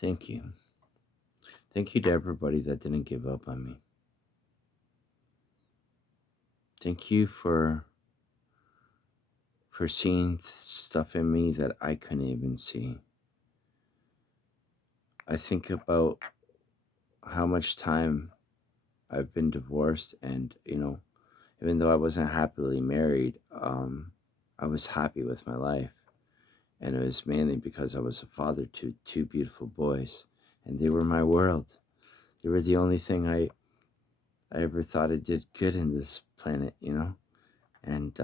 Thank you. Thank you to everybody that didn't give up on me. Thank you for seeing stuff in me that I couldn't even see. I think about how much time I've been divorced, and even though I wasn't happily married, I was happy with my life, and it was mainly because I was a father to two beautiful boys, and they were my world. They were the only thing I ever thought I did good in this planet. And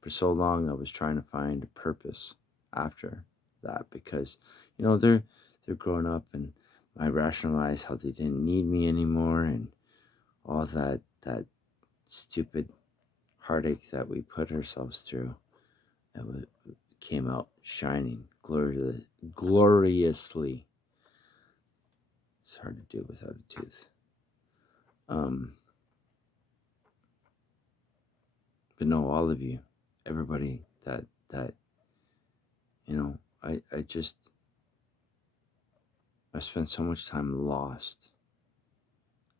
for so long, I was trying to find a purpose after that because, they're growing up, and I rationalized how they didn't need me anymore, and all that stupid heartache that we put ourselves through. That came out shining gloriously. It's hard to do without a tooth. Um, but no, all of you, everybody that I just I spent so much time lost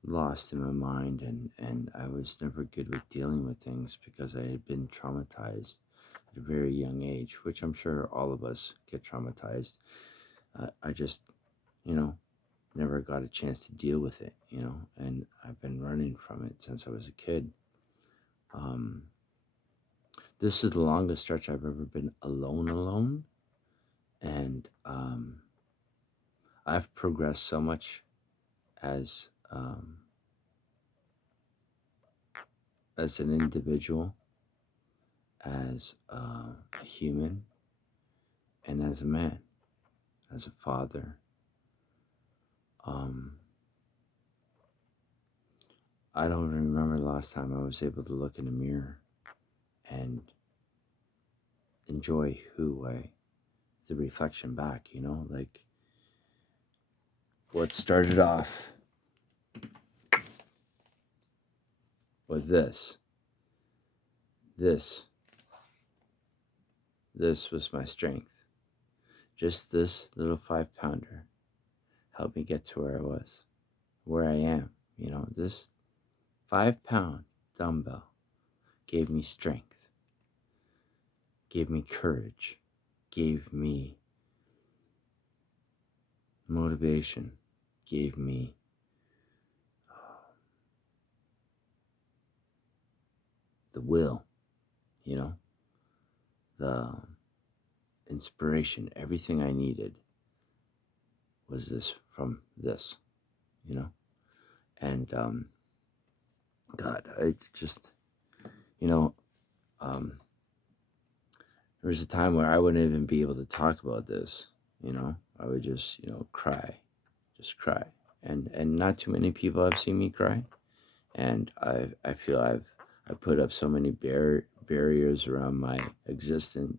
in my mind, and I was never good with dealing with things because I had been traumatized at a very young age, which I'm sure all of us get traumatized. I just, you know, never got a chance to deal with it, and I've been running from it since I was a kid. Um, this is the longest stretch I've ever been alone, and I've progressed so much as as an individual, as a human, and as a man, as a father. Um, I don't even remember the last time I was able to look in a mirror and enjoy the reflection back, like what started off with this, this was my strength. Just this little 5 pounder helped me get to where I am. This 5 pound dumbbell gave me strength, gave me courage, gave me motivation, gave me the will, you know, the inspiration. Everything I needed was this from this. And God, I just, you know, um, there was a time where I wouldn't even be able to talk about this. I would just cry, just cry. And not too many people have seen me cry. And I feel I put up so many barriers around my existence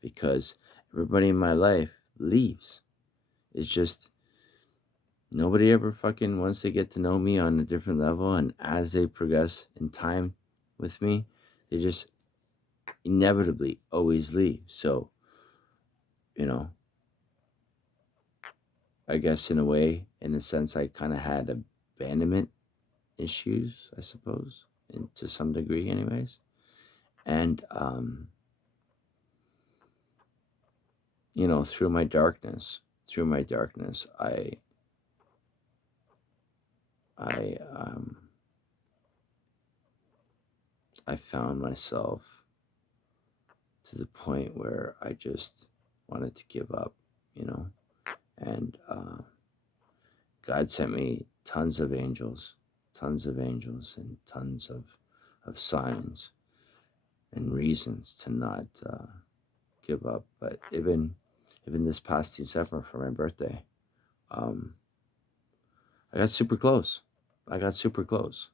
because everybody in my life leaves. It's just nobody ever fucking wants to get to know me on a different level, and as they progress in time with me, they just inevitably always leave. So, you know, I guess in a way, in a sense, I kind of had abandonment issues, I suppose, to some degree, anyways. And through my darkness, I I found myself to the point where I just wanted to give up. And God sent me tons of angels, and tons of signs and reasons to not give up. But even this past December for my birthday, um, I got super close. I got super close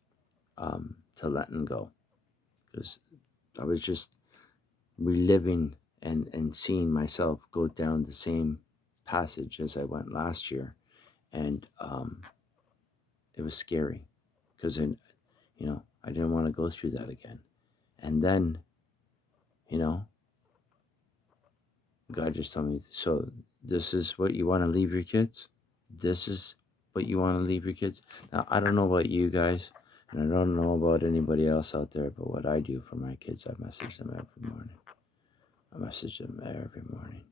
to letting go because I was just reliving and seeing myself go down the same passage as I went last year, and it was scary because I didn't want to go through that again. And then you know God just told me, so This is what you want to leave your kids? This is what you want to leave your kids? Now, I don't know about you guys, and I don't know about anybody else out there, but what I do for my kids, I message them every morning. I message them every morning.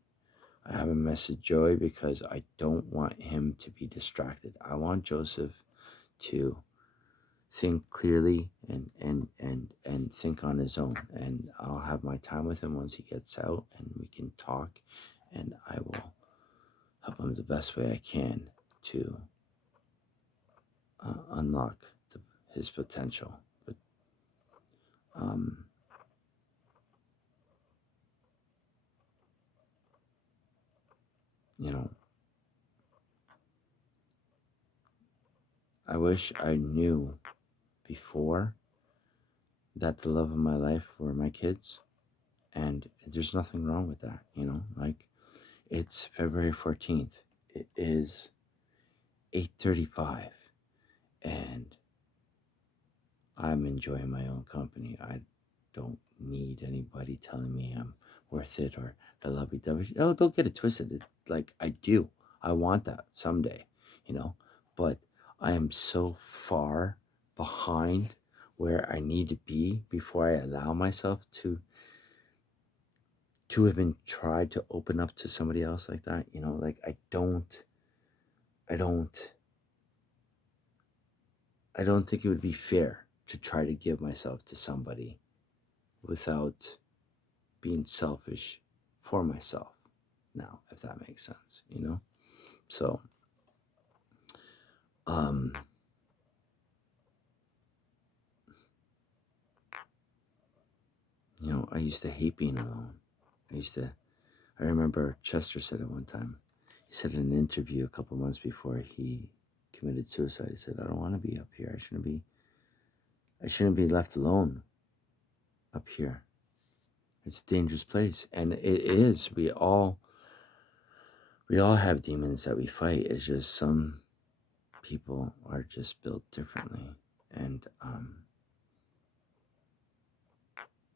I haven't messaged Joey because I don't want him to be distracted. I want Joseph to think clearly and think on his own. And I'll have my time with him once he gets out and we can talk, and I will help him the best way I can to unlock his potential. But um, you know, I wish I knew before that the love of my life were my kids, and there's nothing wrong with that. Like, it's February 14th. It is 8:35, and I'm enjoying my own company. I don't need anybody telling me I'm worth it or the lovey dovey. Oh, don't get it twisted. Like, I do. I want that someday, you know. But I am so far behind where I need to be before I allow myself to even try to open up to somebody else like that. Like, I don't I don't think it would be fair to try to give myself to somebody without being selfish for myself now, if that makes sense. So, um, I used to hate being alone. I remember Chester said it one time. He said in an interview a couple months before he committed suicide, he said, I don't want to be up here. I shouldn't be left alone up here. It's a dangerous place. And it is. We all have demons that we fight. It's just some people are just built differently. And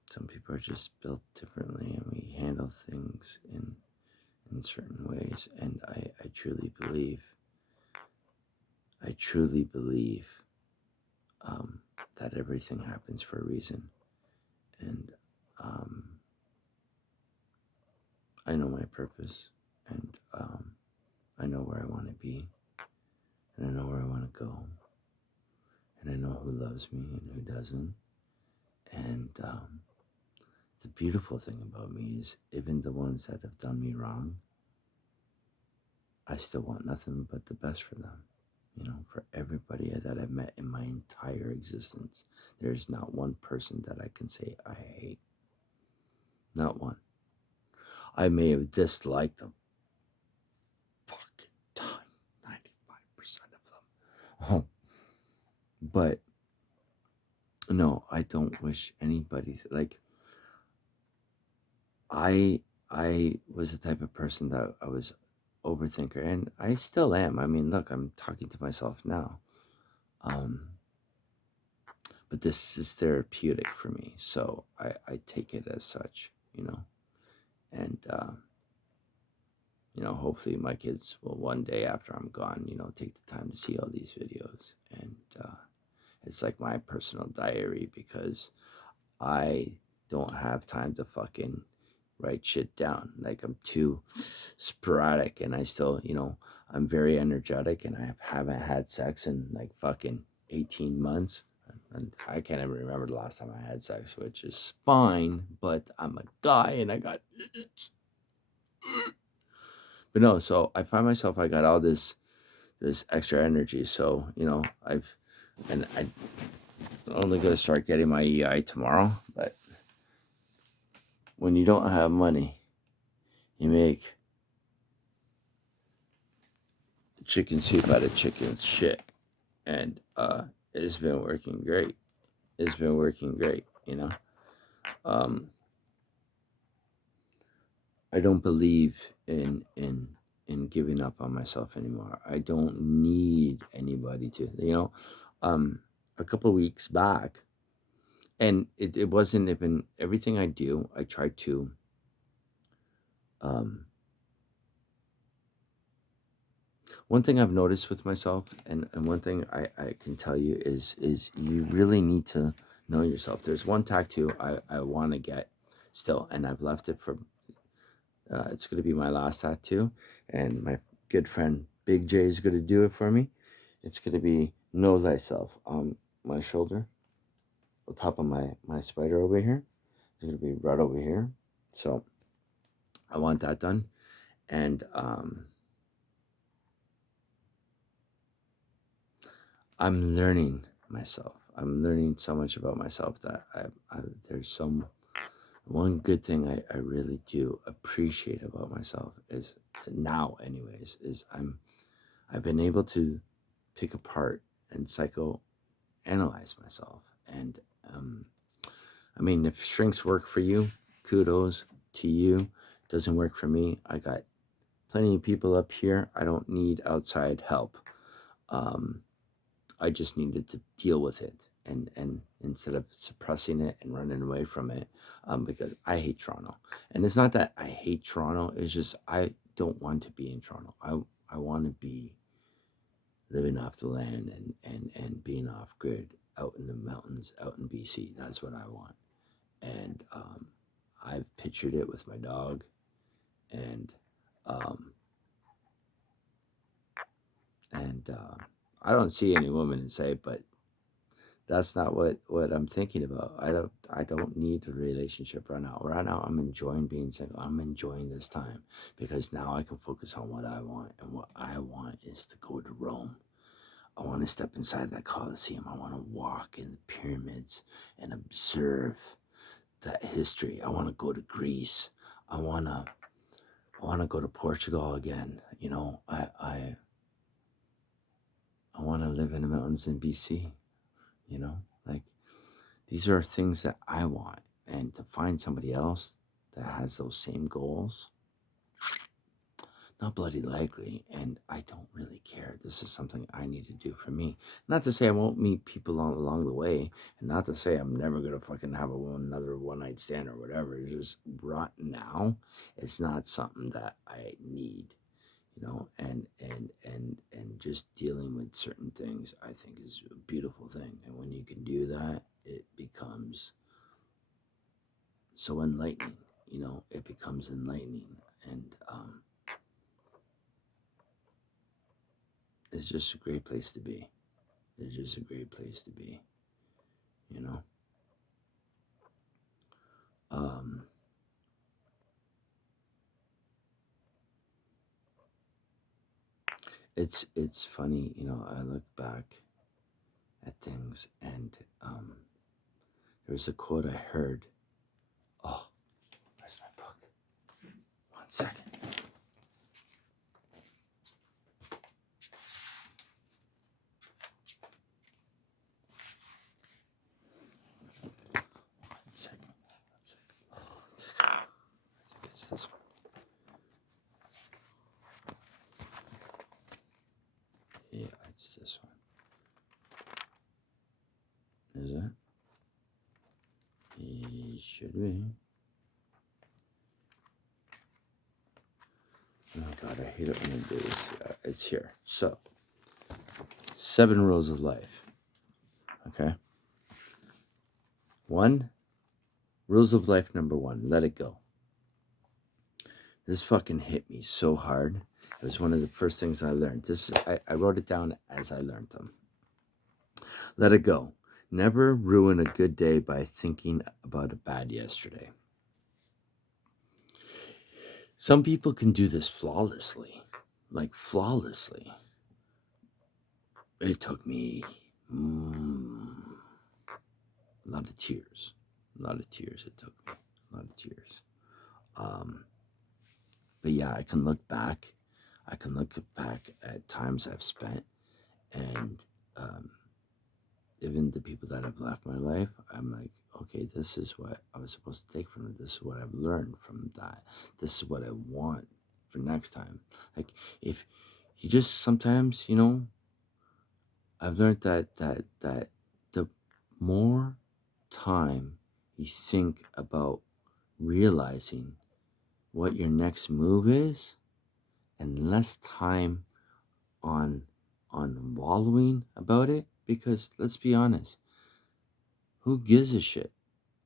some people are just built differently, and we handle things in certain ways. And I truly believe that everything happens for a reason. And um, I know my purpose, and I know where I want to be, and I know where I want to go, and I know who loves me and who doesn't. And the beautiful thing about me is, even the ones that have done me wrong, I still want nothing but the best for them. For everybody that I've met in my entire existence, there's not one person that I can say I hate. Not one. I may have disliked them fucking ton, 95% of them. But no, I don't wish anybody, like, I was the type of person that I was overthinker, and I still am. I mean, look, I'm talking to myself now. Um, but this is therapeutic for me, so I take it as such. And hopefully my kids will one day after I'm gone, take the time to see all these videos. And it's like my personal diary, because I don't have time to fucking write shit down. Like, I'm too sporadic, and I still, I'm very energetic, and I haven't had sex in like fucking 18 months. And I can't even remember the last time I had sex, which is fine, but I'm a guy and I got. But no, so I find myself, I got all this extra energy. So, I only gonna start getting my EI tomorrow. But when you don't have money, you make chicken soup out of chicken shit. And it's been working great. It's been working great. Um, I don't believe in giving up on myself anymore. I don't need anybody to. Um, a couple weeks back, and it wasn't even everything I do. I try to um One thing I've noticed with myself, and one thing I can tell you is you really need to know yourself. There's one tattoo I want to get still, and I've left it for, it's going to be my last tattoo, and my good friend Big J is going to do it for me. It's going to be Know Thyself on my shoulder, on top of my spider over here. It's going to be right over here. So I want that done. And I'm learning myself. I'm learning so much about myself that there's some one good thing I really do appreciate about myself is now, anyways, is I've been able to pick apart and psychoanalyze myself. And I mean, if shrinks work for you, kudos to you. Doesn't work for me. I got plenty of people up here. I don't need outside help. Um, I just needed to deal with it, and instead of suppressing it and running away from it, because I hate Toronto. And it's not that I hate Toronto, it's just I don't want to be in Toronto. I want to be living off the land and being off grid out in the mountains, out in BC. That's what I want. And I've pictured it with my dog, and um, and I don't see any woman in sight, but that's not what I'm thinking about. I don't need a relationship right now. Right now I'm enjoying being single. I'm enjoying this time because now I can focus on what I want, and what I want is to go to Rome. I want to step inside that Colosseum. I want to walk in the pyramids and observe that history. I want to go to Greece. I want to go to Portugal again. You know, I want to live in the mountains in BC, you know? Like, these are things that I want, and to find somebody else that has those same goals, not bloody likely. And I don't really care. This is something I need to do for me. Not to say I won't meet people along the way, and not to say I'm never gonna fucking have another one night stand or whatever. It's just right now, it's not something that I need. You know, and just dealing with certain things, I think, is a beautiful thing. And when you can do that, it becomes so enlightening. You know, it becomes enlightening, and it's just a great place to be. It's just a great place to be. You know, um, it's funny. You know, I look back at things, and there's a quote I heard. Oh, where's my book? 1 second. One second. One second. I think it's this one. Yeah, it's this one. Is it? It should be. Oh God, I hate it when I do this. It's here. So, 7 rules of life. Okay. Rules of life number 1. Let it go. This fucking hit me so hard. It was one of the first things I learned. I wrote it down as I learned them. Let it go. Never ruin a good day by thinking about a bad yesterday. Some people can do this flawlessly. Like, flawlessly. It took me a lot of tears. A lot of tears it took me. A lot of tears. Um, but yeah, I can look back. I can look back at times I've spent, and um, even the people that have left my life, I'm like, okay, this is what I was supposed to take from it. This is what I've learned from that. This is what I want for next time. Like, if you just sometimes, you know, I've learned that the more time you think about realizing what your next move is, and less time on wallowing about it, because let's be honest, who gives a shit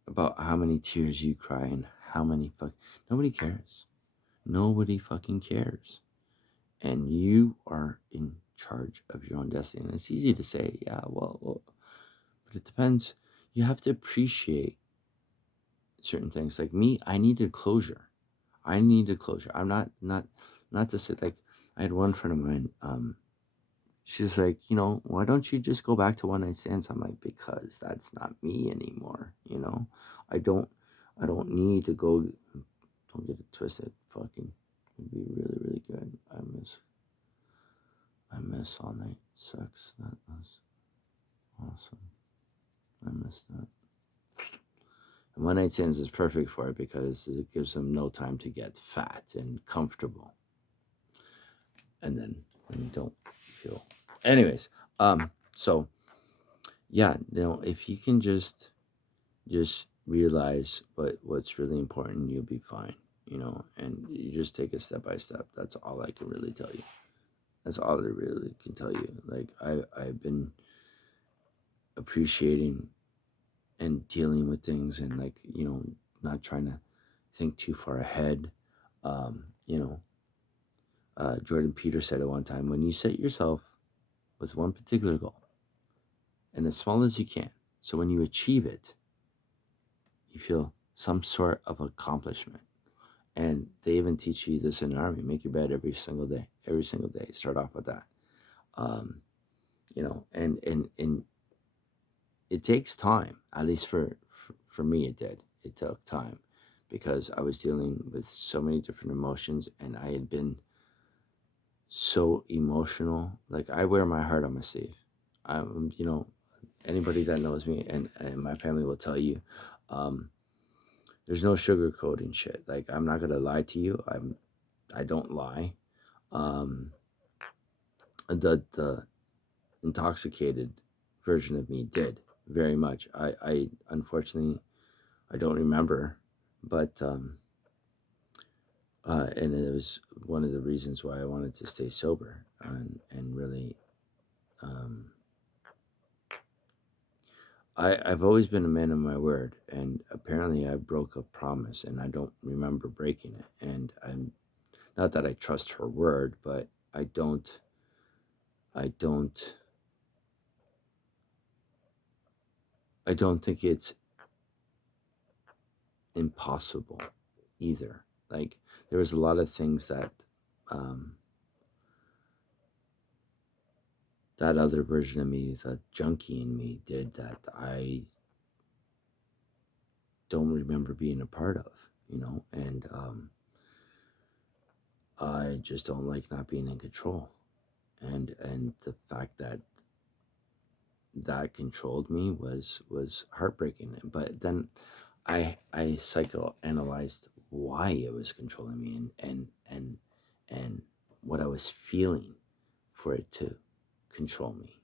about how many tears you cry and how many nobody cares. Nobody fucking cares. And you are in charge of your own destiny. And it's easy to say, yeah, well, but it depends. You have to appreciate certain things. Like me, I needed closure. I needed closure. I'm not to say, like, I had one friend of mine, she's like, why don't you just go back to one night stands? I'm like, because that's not me anymore. I don't need to go. Don't get it twisted. Fucking would be really, really good. I miss all night sex. That was awesome. I miss that. And one night stands is perfect for it because it gives them no time to get fat and comfortable. And then when you don't feel. Anyways, so yeah, if you can just realize what's really important, you'll be fine. And you just take it step by step. That's all I can really tell you. That's all I really can tell you. Like I've been appreciating and dealing with things, and, like, not trying to think too far ahead. Um, you know, Jordan Peter said at one time, when you set yourself with one particular goal, and as small as you can, so when you achieve it, you feel some sort of accomplishment. And they even teach you this in the army: make your bed every single day. Every single day, start off with that. Um, and it takes time. At least for me, it did. It took time because I was dealing with so many different emotions, and I had been so emotional. Like, I wear my heart on my sleeve. Anybody that knows me and my family will tell you, um, there's no sugarcoating shit. Like, I'm not gonna lie to you. I don't lie. Um, the intoxicated version of me did very much. I unfortunately, I don't remember, but and it was one of the reasons why I wanted to stay sober, and really, um, I've always been a man of my word, and apparently I broke a promise, and I don't remember breaking it. And I'm not that I trust her word, but I don't, I don't think it's impossible either. Like, there was a lot of things that, um, that other version of me, the junkie in me, did that I don't remember being a part of, and I just don't like not being in control, and the fact that controlled me was heartbreaking. But then I psychoanalyzed why it was controlling me, and what I was feeling for it to control me,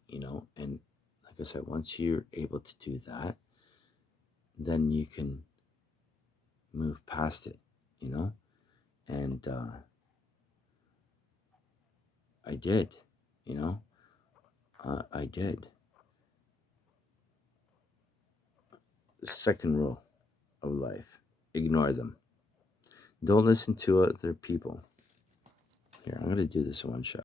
and like I said, once you're able to do that, then you can move past it, you know and I did, you know I did. Second rule of life: ignore them. Don't listen to other people. Here, I'm going to do this in one shot.